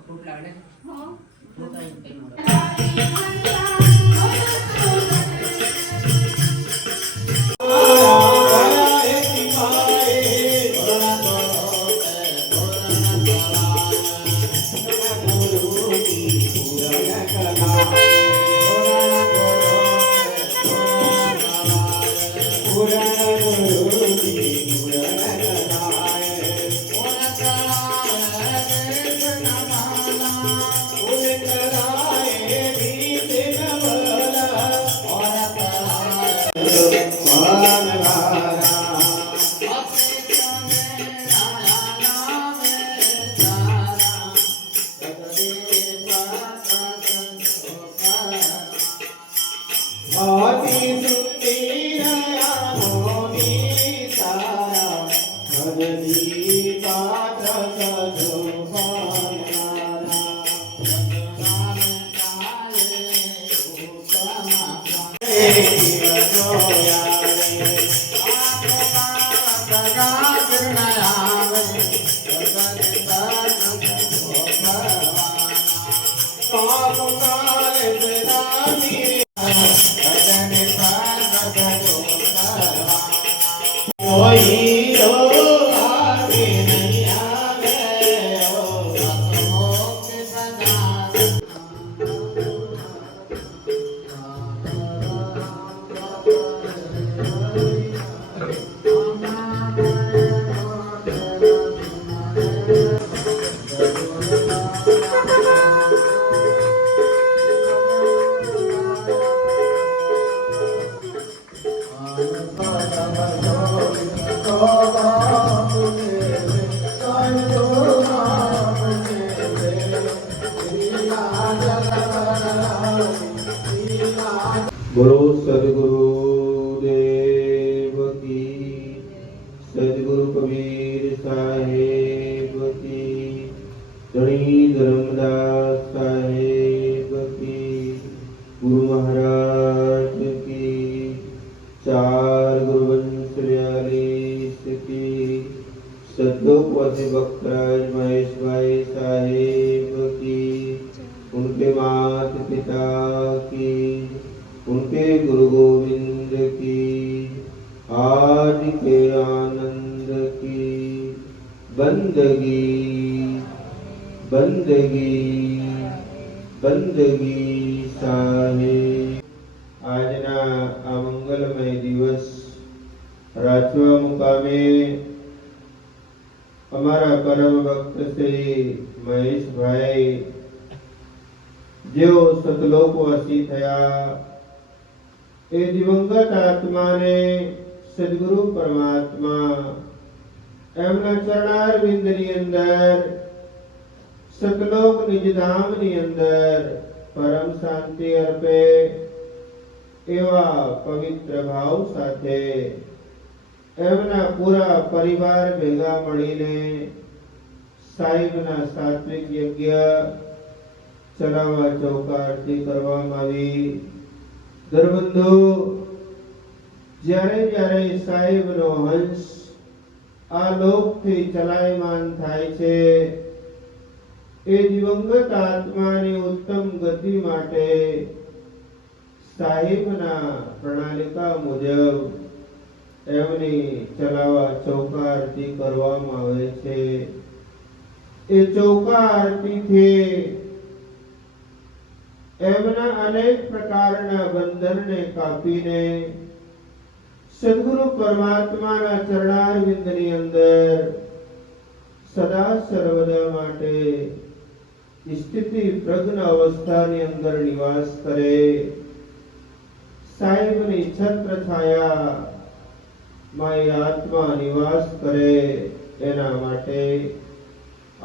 ફૂટ લાગે હા ફૂટ આઈ કઈ મોડો बोलो सदगुरु देव की, सदगुरु कबीर साहेब की, धनी धर्मदास साहेब की, गुरु महाराज की, चार गुरुवंश 42 की, सद्लोकवासी भक्तराज महेश भाई साहेब की, उनके माता पिता की, उनके गुरु गोविंद की, आज के आनंद की बंदगी बंदगी बंदगी साहेब। આજના આ મંગલમય દિવસ રાજવા મુકામે અમારા પરમ ભક્ત શ્રી મહેશભાઈ જેઓ સતલોકવાસી થયા એ દિવંગત આત્માને સદગુરુ પરમાત્મા એમના ચરણારવિંદની અંદર સતલોક નિજધામની અંદર પરમ શાંતિ અર્પે એવા પવિત્ર ભાવ સાથે એમના પૂરા પરિવાર ભેગા મળીને સાહેબના સાત્વિક યજ્ઞ ચલાવવા ચૌકારતી કરવામાં આવી। દરબંધુ જ્યારે જ્યારે સાહેબનો હંસ આ લોકથી ચલાયમાન થાય છે એ દિવંગત આત્માની ઉત્તમ ગતિ માટે સાહેબના પ્રણાલિકા મુજબ એમની ચલાવવા ચૌકા આરતી કરવામાં આવે છે। એ ચૌકા આરતીથી એમના અનેક પ્રકારના બંધનને કાપીને સદગુરુ પરમાત્માના ચરણારવિંદની અંદર સદા સર્વદા માટે સ્થિતિ પ્રજ્ઞ અવસ્થાની અંદર નિવાસ કરે। સાહેબની છત્ર છાયા માં આત્मा નિવાસ કરે એના માટે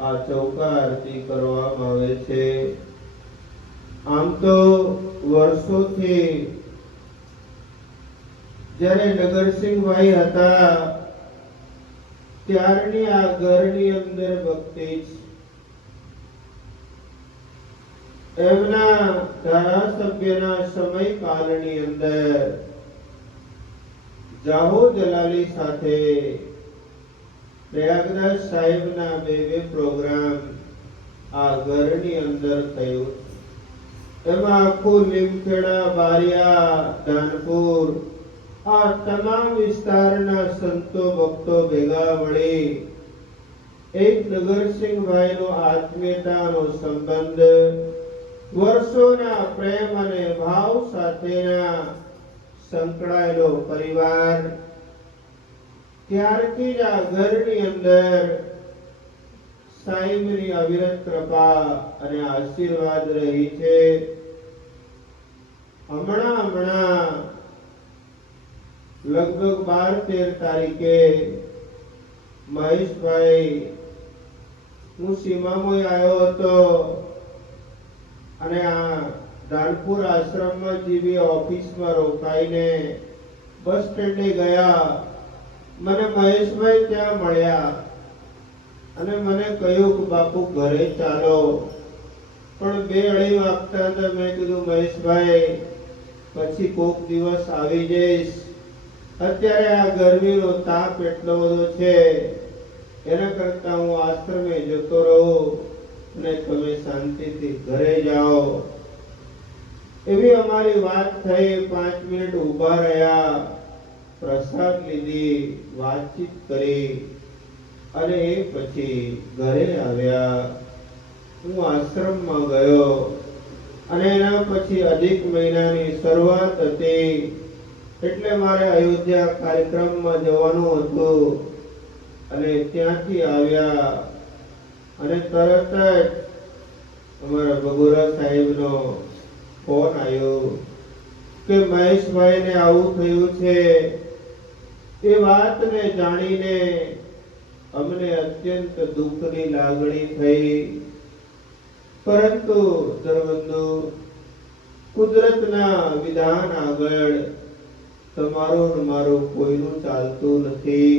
આ ચૌકા આરતી કરવામાં આવે છે। આમ તો વર્ષોથી જ્યારે નગરસિંહભાઈ હતા ત્યારની આ ઘરની અંદર ભક્તિ એમના ધારાસભ્યના સમયકાળની અંદર જાહો જલાલી સાથે પ્રયાગરાજ સાહેબના બે પ્રોગ્રામ આ ઘરની અંદર થયું. એમાં આખું લીમખેડા, બારિયા, ધાનપુર આ તમામ વિસ્તારના સંતો ભક્તો ભેગા મળી એક નગરસિંહભાઈનો આત્મીયતાનો સંબંધ, વર્ષોના પ્રેમ અને ભાવ સાથેના સંકળાયેલો પરિવાર. ત્યારથી જ આ ઘરની અંદર સાઈબની અવિરત કૃપા અને આશીર્વાદ રહી છે. હમણાં લગભગ 12-13 તારીખે મહેશભાઈ, હું સીમામોય આવ્યો હતો અને આ ધાનપુર આશ્રમમાં જીવી ઓફિસમાં રોકાઈને બસ સ્ટેન્ડે ગયા. મને મહેશભાઈ ત્યાં મળ્યા અને મને કહ્યું કે બાપુ ઘરે ચાલો. પણ 2-2:30 વાગતા હતા. મેં કીધું મહેશભાઈ પછી કોક દિવસ આવી જઈશ, અત્યારે આ ગરમીનો તાપ એટલો બધો છે, એના કરતા હું આશ્રમે જતો રહું અને તમે શાંતિથી ઘરે જાઓ. એવી અમારી વાત થઈ. 5 મિનિટ ઊભા રહ્યા, પ્રસાદ લીધી, વાતચીત કરી અને એ પછી ઘરે આવ્યા. હું આશ્રમમાં ગયો અને એના પછી અધિક મહિનાની શરૂઆત હતી એટલે મારે અયોધ્યા કાર્યક્રમમાં જવાનું હતું અને ત્યાંથી આવ્યા અને તરત જ અમારા બગુરા સાહેબનો ફોન આવ્યો કે મહેશભાઈને આવું થયું છે. એ વાતને જાણીને અમને અત્યંત દુઃખની લાગણી થઈ. પરંતુ ધર્મબંધુ, કુદરતના વિધાન આગળ તમારું ને મારું કોઈનું ચાલતું નથી.